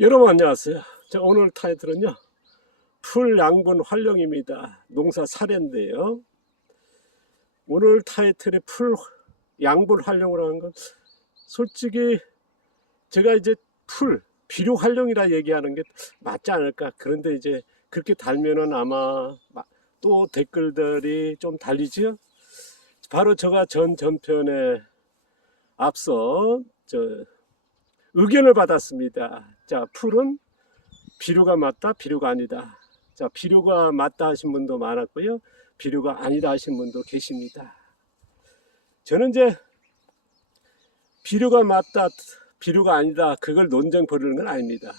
여러분 안녕하세요. 자, 오늘 타이틀은요, 풀 양분 활용입니다. 농사 사례인데요. 오늘 타이틀이 풀 양분 활용을 하는 건 솔직히 제가 이제 풀 비료 활용이라 얘기하는 게 맞지 않을까. 그런데 이제 그렇게 달면은 아마 또 댓글들이 좀 달리죠. 바로 제가 전편에 앞서 의견을 받았습니다. 자, 풀은 비료가 맞다, 비료가 아니다. 자, 비료가 맞다 하신 분도 많았고요. 비료가 아니다 하신 분도 계십니다. 저는 이제 비료가 맞다, 비료가 아니다, 그걸 논쟁 벌이는 건 아닙니다.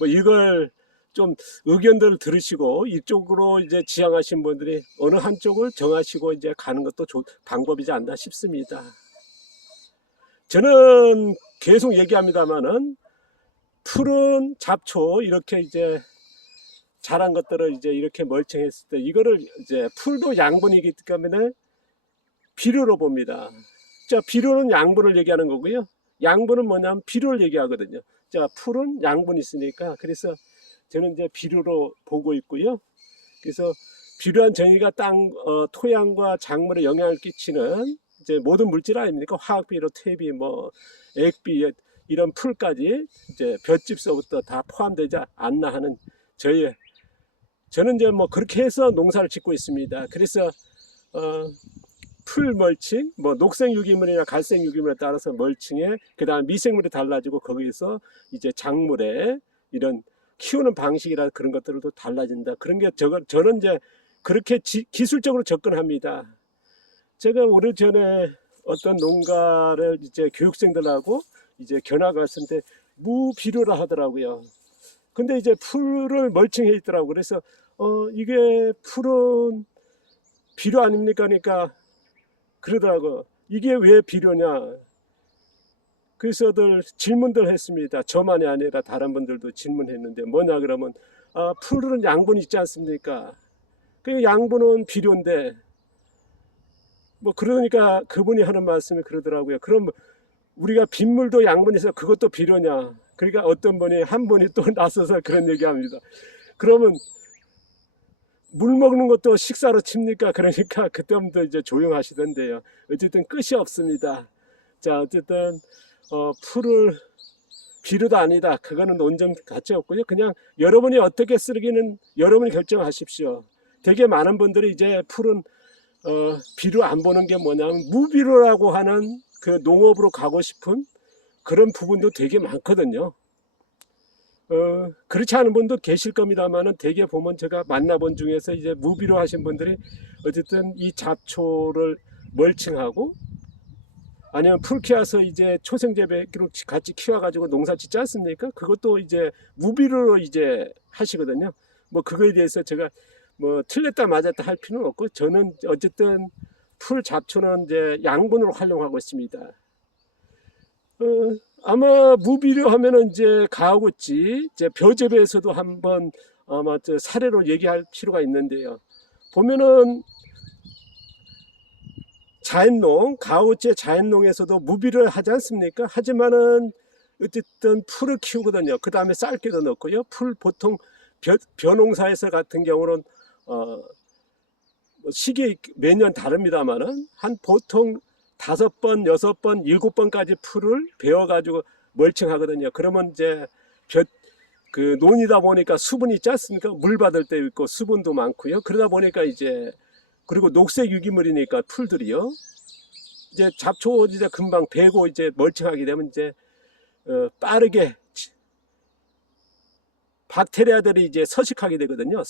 뭐 이걸 좀 의견들을 들으시고 이쪽으로 이제 지향하신 분들이 어느 한쪽을 정하시고 이제 가는 것도 방법이지 않나 싶습니다. 저는 계속 얘기합니다만은 풀은 잡초 이렇게 이제 자란 것들을 이제 이렇게 멀쩡했을 때 이거를 이제 풀도 양분이기 때문에 비료로 봅니다. 자, 비료는 양분을 얘기하는 거고요. 양분은 뭐냐면 비료를 얘기하거든요. 자, 풀은 양분이 있으니까 그래서 저는 이제 비료로 보고 있고요. 그래서 비료한 정의가 토양과 작물에 영향을 끼치는 이제 모든 물질 아닙니까? 화학비료, 퇴비, 뭐 액비 이런 풀까지 이제 볏짚서부터 다 포함되지 않나 하는 저는 이제 뭐 그렇게 해서 농사를 짓고 있습니다. 그래서 풀 멀칭, 뭐 녹색 유기물이나 갈색 유기물에 따라서 멀칭에 그다음 미생물이 달라지고 거기에서 이제 작물에 이런 키우는 방식이라 그런 것들도 달라진다. 그런 게 저는 이제 그렇게 기술적으로 접근합니다. 제가 오래전에 어떤 농가를 이제 교육생들하고 이제 견학 갔을 때 무비료라 하더라고요. 근데 이제 풀을 멀칭해 있더라고. 그래서 이게 풀은 비료 아닙니까? 그러니까 그러더라고. 이게 왜 비료냐? 그래서들 질문들 했습니다. 저만이 아니라 다른 분들도 질문했는데 뭐냐 그러면 풀은 양분이 있지 않습니까? 그 양분은 비료인데 뭐 그러니까 그분이 하는 말씀이 그러더라고요. 그럼 우리가 빗물도 양분이 있어 그것도 비료냐? 그러니까 어떤 분이 한 분이 또 나서서 그런 얘기합니다. 그러면 물 먹는 것도 식사로 칩니까? 그러니까 그때부터 이제 조용하시던데요. 어쨌든 끝이 없습니다. 자, 어쨌든 풀을 비료도 아니다. 그거는 논쟁 가치 없고요. 그냥 여러분이 어떻게 쓰기는 여러분이 결정하십시오. 되게 많은 분들이 이제 풀은 비료 안 보는 게 뭐냐면 무비료라고 하는 그 농업으로 가고 싶은 그런 부분도 되게 많거든요. 그렇지 않은 분도 계실 겁니다만은 대개 보면 제가 만나본 중에서 이제 무비료 하신 분들이 어쨌든 이 잡초를 멀칭하고 아니면 풀 키워서 이제 초생재배로 같이 키워가지고 농사 짓지 않습니까? 그것도 이제 무비료로 이제 하시거든요. 뭐 그거에 대해서 제가 뭐 틀렸다 맞았다 할 필요는 없고 저는 어쨌든 풀 잡초는 이제 양분으로 활용하고 있습니다. 아마 무비료 하면은 이제 가하고치 이제 벼재배에서도 한번 아마 사례로 얘기할 필요가 있는데요. 보면은 자연농, 가하고치의 자연농에서도 무비료를 하지 않습니까? 하지만은 어쨌든 풀을 키우거든요. 그 다음에 쌀기도 넣고요. 풀 보통 벼농사에서 같은 경우는 시기 매년 다릅니다만은 한 보통 5번, 6번, 7번까지 풀을 베어가지고 멀칭하거든요. 그러면 이제 그 논이다 보니까 수분이 있지 않습니까? 물 받을 때 있고 수분도 많고요. 그러다 보니까 이제 그리고 녹색 유기물이니까 풀들이요. 이제 잡초 이제 금방 베고 이제 멀칭하게 되면 이제 빠르게 박테리아들이 이제 서식하게 되거든요.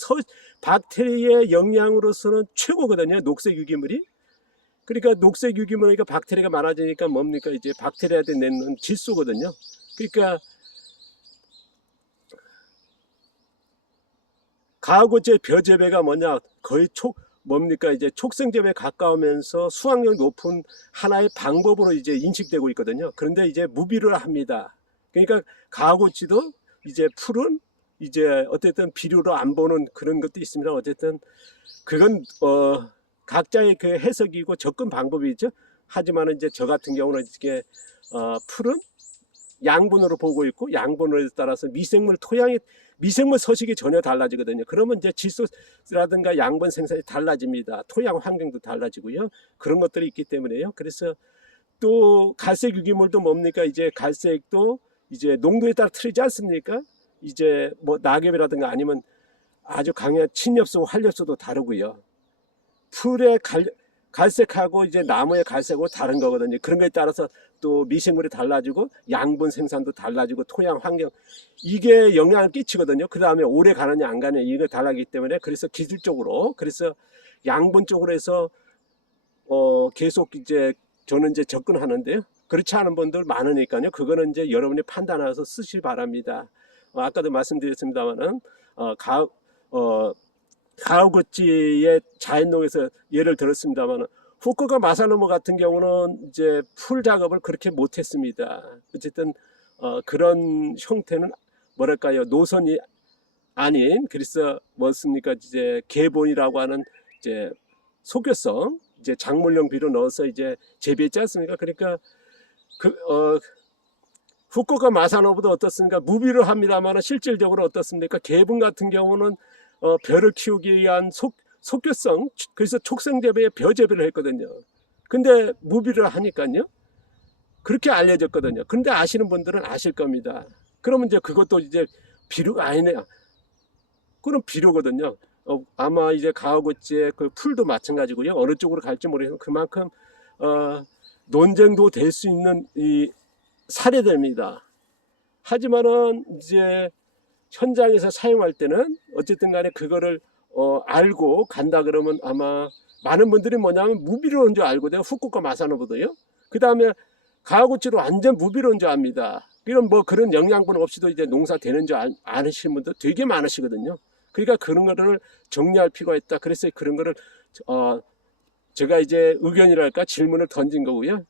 박테리아의 영양으로서는 최고거든요. 녹색 유기물이. 그러니까 녹색 유기물이니까 박테리아가 많아지니까 뭡니까? 이제 박테리아들이 내는 질소거든요. 그러니까 가하고치 벼재배가 뭐냐? 거의 뭡니까? 이제 촉생재배에 가까우면서 수확력이 높은 하나의 방법으로 이제 인식되고 있거든요. 그런데 이제 무비료를 합니다. 그러니까 가하고치도 이제 풀은 이제 어쨌든 비료로 안 보는 그런 것도 있습니다. 어쨌든 그건 각자의 그 해석이고 접근 방법이죠. 하지만 이제 저 같은 경우는 이게 풀은 양분으로 보고 있고, 양분에 따라서 미생물 서식이 전혀 달라지거든요. 그러면 이제 질소라든가 양분 생산이 달라집니다. 토양 환경도 달라지고요. 그런 것들이 있기 때문에요. 그래서 또 갈색 유기물도 뭡니까? 이제 갈색도 이제 농도에 따라 틀리지 않습니까? 이제 뭐 낙엽이라든가 아니면 아주 강한 침엽수, 활엽수도 다르고요. 풀의 갈색하고 이제 나무의 갈색하고 다른 거거든요. 그런 거에 따라서 또 미생물이 달라지고 양분 생산도 달라지고 토양 환경, 이게 영향을 끼치거든요. 그 다음에 오래 가느냐 안 가느냐 이거 달라지기 때문에, 그래서 기술적으로, 그래서 양분 쪽으로 해서 계속 이제 저는 이제 접근하는데요. 그렇지 않은 분들 많으니까요. 그거는 이제 여러분이 판단해서 쓰시기 바랍니다. 아까도 말씀드렸습니다만은 가오구치의 자연농에서 예를 들었습니다만, 후쿠오카 마사노무 같은 경우는 이제 풀 작업을 그렇게 못했습니다. 어쨌든 그런 형태는 뭐랄까요, 노선이 아닌, 그래서 뭐습니까, 이제 계본이라고 하는 이제 속효성, 이제 작물용 비료 넣어서 이제 재배했지 않습니까? 그러니까 후쿠오카 마사노부도 어떻습니까? 무비를 합니다만 실질적으로 어떻습니까? 계분 같은 경우는 벼를 키우기 위한 속효성, 그래서 촉성재배에 벼재배를 했거든요. 근데 무비를 하니까요, 그렇게 알려졌거든요. 근데 아시는 분들은 아실 겁니다. 그러면 이제 그것도 이제 비료가 아니네요. 그건 비료거든요. 아마 이제 가오구치의 그 풀도 마찬가지고요. 어느 쪽으로 갈지 모르겠지만 그만큼 논쟁도 될 수 있는 이 사례들입니다. 하지만은 이제 현장에서 사용할 때는 어쨌든 간에 그거를 알고 간다 그러면 아마 많은 분들이 뭐냐면 무비료인 줄 알고, 내가 후쿠오카 마사노부도요. 그 다음에 가오구치로 완전 무비료인 줄 압니다. 그럼 뭐 그런 영양분 없이도 이제 농사 되는 줄 아시는 분들 되게 많으시거든요. 그러니까 그런 거를 정리할 필요가 있다. 그래서 그런 거를 제가 이제 의견이랄까 질문을 던진 거고요.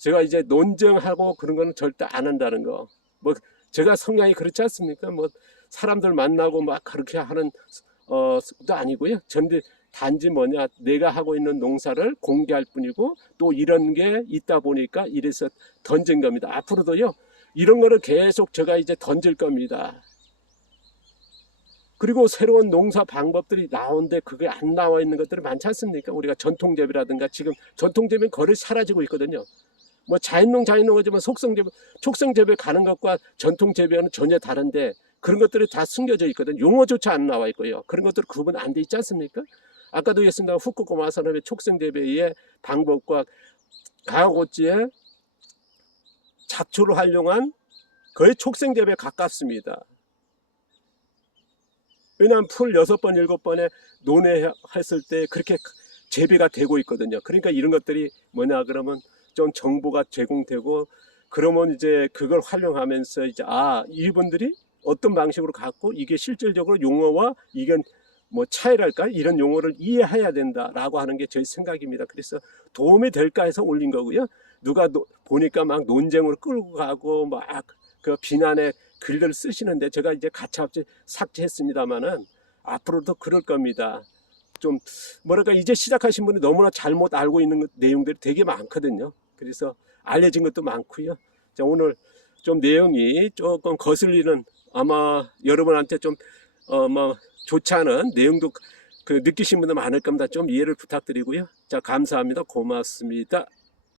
제가 이제 논쟁하고 그런 거는 절대 안 한다는 거. 뭐 제가 성향이 그렇지 않습니까? 뭐 사람들 만나고 막 그렇게 하는 도 아니고요. 단지 뭐냐, 내가 하고 있는 농사를 공개할 뿐이고, 또 이런 게 있다 보니까 이래서 던진 겁니다. 앞으로도요, 이런 거를 계속 제가 이제 던질 겁니다. 그리고 새로운 농사 방법들이 나오는데 그게 안 나와 있는 것들이 많지 않습니까? 우리가 전통재배라든가, 지금 전통재배는 거의 사라지고 있거든요. 뭐 자연농하지만 촉성재배 가는 것과 전통재배는 전혀 다른데, 그런 것들이 다 숨겨져 있거든요. 용어조차 안 나와 있고요. 그런 것들 구분 안 돼 있지 않습니까? 아까도 했습니다. 후쿠오카 마사노부의 촉성재배의 방법과 가오구치의 잡초를 활용한 거의 촉성재배에 가깝습니다. 왜냐하면 풀 6번, 7번에 논해했을 때 그렇게 재배가 되고 있거든요. 그러니까 이런 것들이 뭐냐 그러면 좀 정보가 제공되고, 그러면 이제 그걸 활용하면서 이제 이분들이 어떤 방식으로 갖고 이게 실질적으로 용어와 이건 뭐 차이랄까, 이런 용어를 이해해야 된다라고 하는 게 저희 생각입니다. 그래서 도움이 될까 해서 올린 거고요. 누가 보니까 막 논쟁으로 끌고 가고 막 그 비난의 글들 쓰시는데, 제가 이제 가차없이 삭제했습니다만은 앞으로도 그럴 겁니다. 좀 뭐랄까, 이제 시작하신 분이 너무나 잘못 알고 있는 내용들이 되게 많거든요. 그래서 알려진 것도 많고요. 자, 오늘 좀 내용이 조금 거슬리는, 아마 여러분한테 좀 뭐 좋지 않은 내용도 느끼신 분들 많을 겁니다. 좀 이해를 부탁드리고요. 자, 감사합니다. 고맙습니다.